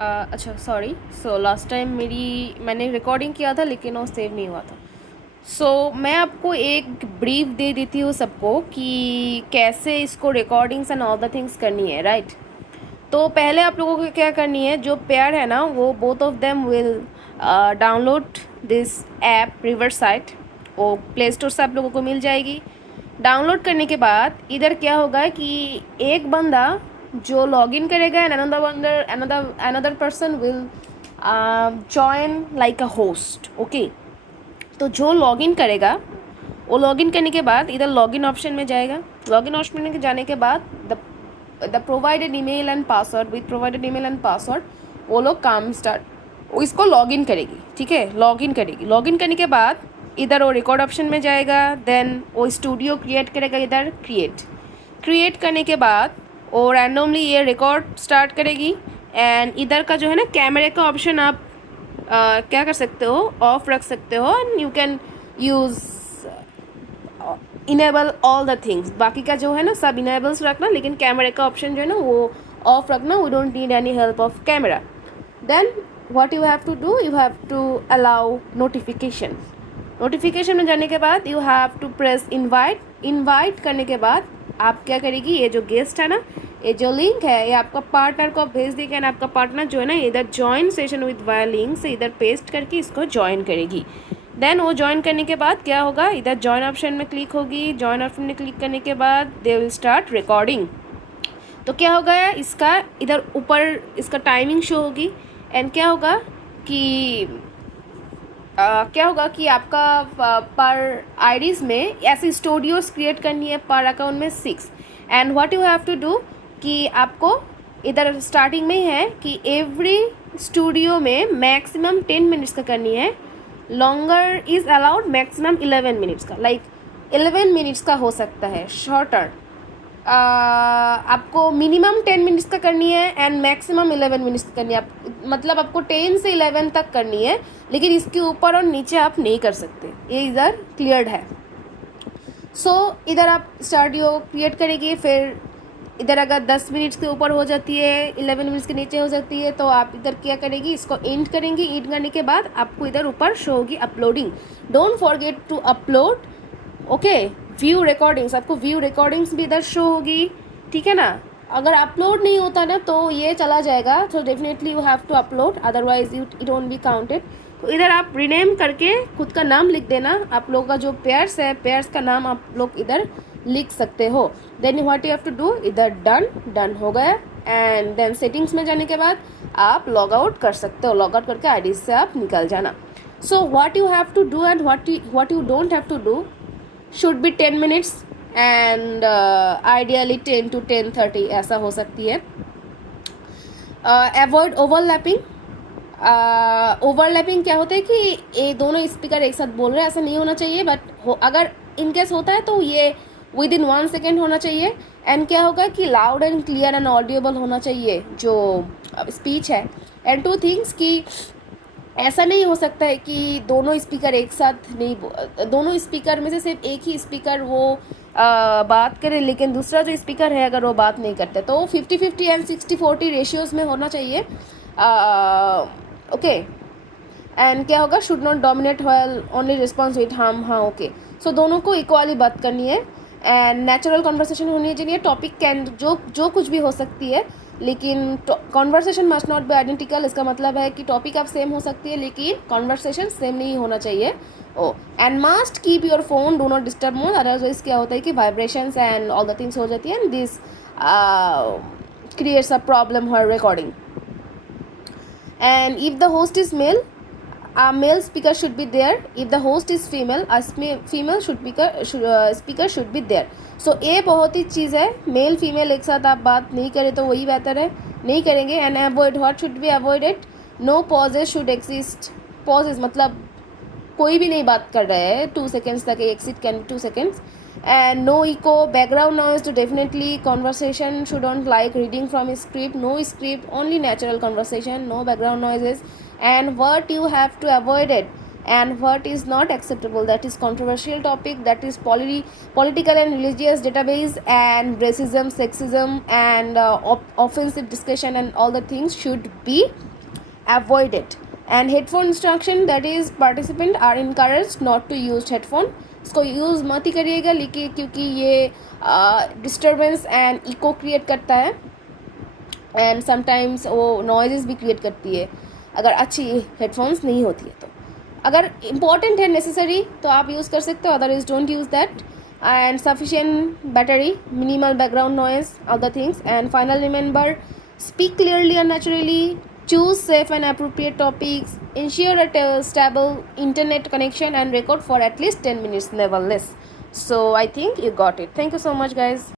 अच्छा sorry. So last time मैंने recording किया था लेकिन वो सेव नहीं हुआ था। मैं आपको एक ब्रीफ दे देती हूँ सबको कि कैसे इसको recordings and all the things करनी है, राइट। तो पहले आप लोगों को क्या करनी है, जो पेयर है ना वो both of them will download this app river site. वो प्ले स्टोर से आप लोगों को मिल जाएगी। डाउनलोड करने के बाद इधर क्या होगा कि एक बंदा जो लॉगिन करेगा and another person will join like a host, okay. तो जो लॉगिन करेगा वो लॉगिन करने के बाद इधर लॉगिन ऑप्शन में जाएगा। लॉगिन ऑप्शन में जाने के बाद the provided email and password, with provided email and password वो लोग काम स्टार्ट, वो इसको लॉगिन करेगी, ठीक है। लॉगिन करेगी, लॉगिन करने के बाद इधर वो रिकॉर्ड ऑप्शन में जाएगा, देन वो स्टूडियो क्रिएट करेगा। इधर क्रिएट करने के बाद वो रैंडमली ये रिकॉर्ड स्टार्ट करेगी। एंड इधर का जो है ना कैमरे का ऑप्शन आप क्या कर सकते हो, ऑफ रख सकते हो and you can use enable all the things. बाकी का जो है ना सब इनेबल्स रखना, लेकिन कैमरे का ऑप्शन जो है ना वो ऑफ रखना। We don't need any help of camera. Then what you have to do, you have to allow notification. Notification में जाने के बाद you have to press invite करने के बाद आप क्या करेगी, ये जो गेस्ट है ना, ये जो लिंक है ये आपका पार्टनर को भेज देगा एंड आपका पार्टनर जो है ना इधर join session with via link से इधर पेस्ट करके इसको ज्वाइन करेगी। देन वो ज्वाइन करने के बाद क्या होगा, इधर ज्वाइन ऑप्शन में क्लिक होगी। ज्वाइन ऑप्शन में क्लिक करने के बाद दे विल स्टार्ट रिकॉर्डिंग। तो क्या होगा, इसका इधर ऊपर इसका टाइमिंग शो होगी। एंड क्या होगा कि आपका पर आईडीज़ में ऐसी स्टूडियोज क्रिएट करनी है, पर अकाउंट में 6। And what you have to do कि आपको इधर स्टार्टिंग में है कि एवरी स्टूडियो में मैक्सिमम 10 मिनट्स का करनी है। Longer is allowed maximum 11 minutes का, लाइक 11 मिनट्स का हो सकता है। शॉर्टर आपको मिनिमम 10 मिनट्स का करनी है एंड मैक्सिमम 11 मिनट्स का करनी है। मतलब आपको 10 से 11 तक करनी है, लेकिन इसके ऊपर और नीचे आप नहीं कर सकते। ये इधर क्लियर्ड है। इधर आप स्टूडियो क्रिएट करेगी, फिर इधर अगर 10 मिनट्स के ऊपर हो जाती है, 11 मिनट्स के नीचे हो जाती है, तो आप इधर क्या करेगी, इसको एंड करेंगी। एंड करने के बाद आपको इधर ऊपर शो होगी uploading. Don't forget to upload, okay. View recordings, आपको व्यू रिकॉर्डिंग्स भी इधर शो होगी, ठीक है ना। अगर अपलोड नहीं होता ना तो ये चला जाएगा, तो definitely you have to upload, otherwise it won't be counted. तो इधर आप रिनेम करके खुद का नाम लिख देना। आप लोगों का जो पेयर्स है, पेयर्स का नाम आप लोग इधर लिख सकते हो। Then what you have to do, इधर डन हो गया। एंड देन सेटिंग्स में जाने के बाद आप लॉग आउट कर सकते हो। लॉग आउट करके आईडी से आप निकल जाना। So what you have to do and what you don't have to do should be 10 minutes and ideally 10 to 10:30 ऐसा हो सकती है। Avoid overlapping. ओवरलैपिंग क्या होता है कि ये दोनों स्पीकर एक साथ बोल रहे हैं, ऐसा नहीं होना चाहिए। बट अगर इनकेस होता है तो ये विद इन 1 सेकेंड होना चाहिए। एंड क्या होगा कि loud and clear and audible होना चाहिए जो स्पीच है। एंड 2 थिंग्स कि ऐसा नहीं हो सकता है कि दोनों स्पीकर एक साथ नहीं, दोनों स्पीकर में से सिर्फ एक ही स्पीकर वो बात करे, लेकिन दूसरा जो स्पीकर है अगर वो बात नहीं करते, तो 50-50 एंड 60-40 रेशियोज़ में होना चाहिए, ओके। एंड क्या होगा, should not dominate while only response with हाँ ओके। सो दोनों को इक्वली बात करनी है एंड नेचुरल कन्वर्सेशन होनी चाहिए। टॉपिक कैन जो कुछ भी हो सकती है, लेकिन conversation must not be identical. इसका मतलब है कि टॉपिक आप सेम हो सकती है लेकिन कॉन्वर्सेशन सेम नहीं होना चाहिए। And must keep your phone do not disturb mode, otherwise क्या होता है कि vibrations and all the things हो जाती है and this creates a problem for recording. And if the host is male, a male speaker should be there. If the host is female, a female speaker should be there. So ये बहुत ही चीज़ है, male female एक साथ आप बात नहीं करें तो वही बेहतर है, नहीं करेंगे। And avoid, what should be avoided, no pauses should exist. Pauses मतलब कोई भी नहीं बात कर रहे हैं 2 seconds तक, exit can 2 seconds। and no echo, background noise to definitely conversation shouldn't like reading from a script, no script, only natural conversation, no background noises. And what you have to avoid it and what is not acceptable, that is controversial topic, that is political and religious database and racism, sexism and offensive discussion and all the things should be avoid it. And headphone instruction, that is participant are encouraged not to use headphone. इसको use मत ही करिएगा, लेकिन क्योंकि ये disturbance and eco create करता है and sometimes वो noises भी क्रिएट करती है अगर अच्छी हेडफोन्स नहीं होती है। तो अगर इम्पॉर्टेंट है, नेसेसरी, तो आप यूज़ कर सकते हो, otherwise don't use that. And sufficient battery, minimal background noise, all the things. And final remember, speak clearly and naturally, choose safe and appropriate topics, ensure a stable internet connection, and record for at least 10 minutes, never less. So I think you got it. Thank you so much, guys.